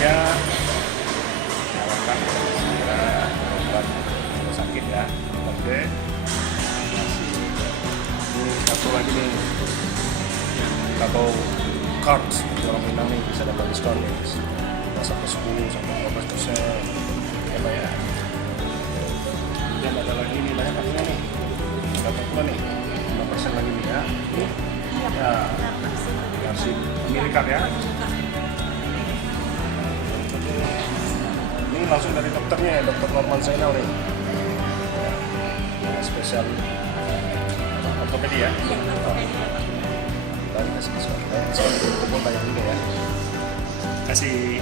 Indonesia harapkan segera obat rumah sakit ya. Oke, ini satu lagi nih, Kakao Cards orang Minang nih bisa dapat diskon nih, sampai 10 sampai 15%. Ya Pak ya. Dan ada lagi nih banyak kasihnya nih, dapat pula nih 5% lagi nih ya. Ya, kasih milik ya. Ini langsung dari dokternya ya, Dokter Norman Zainal nih. Spesial ortopedi ya. Dan kasih diskon. Diskon kupon banyak juga ya. Kasih.